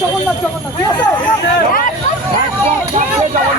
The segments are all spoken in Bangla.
জগন্নাথ জগন্নাথ ঠিক আছে?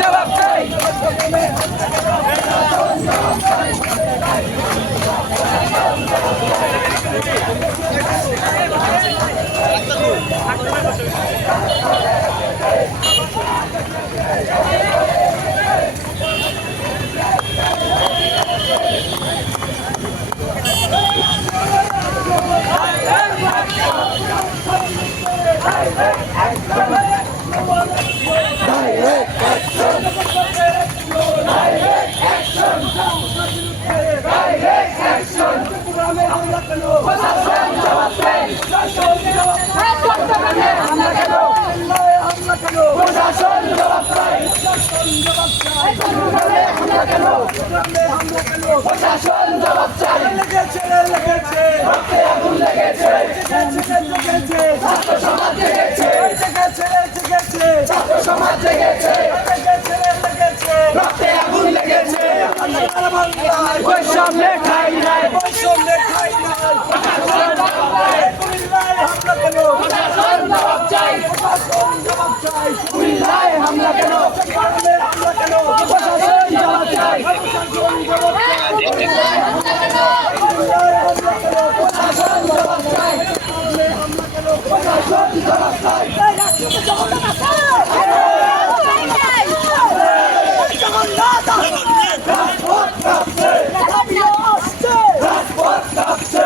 জবাব চাই। প্রশাসন জবাব চাই প্রশাসন জবাব চাই প্রশাসন জবাব হামলা কেন? প্রশাসন জবাব চাই প্রশাসন জবাব চাই প্রশাসন জবাব চাই রাজপথ কাঁপছে রাজপথ কাঁপছে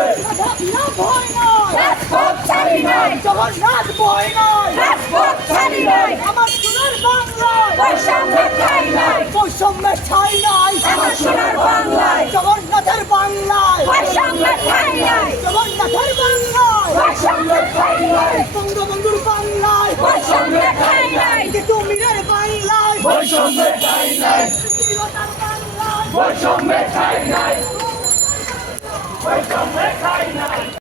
জগন্নাথ বয় নয় রাজপথ ছাড়ি নয়। আমার সোনার বাংলায় বৈষম্যের ঠাঁই নাই। বৈষম্যের ঠাই নাই আমার সোনার নাই। জগন্নাথের বাংলায় বৈষম্যের ঠাঁই নাই। বঙ্গবন্ধুর নাই। কুমিরের বাংলায় বৈষম্যের ঠাই নাই বৈষম্যের নাই বৈষম্যের ঠাই নাই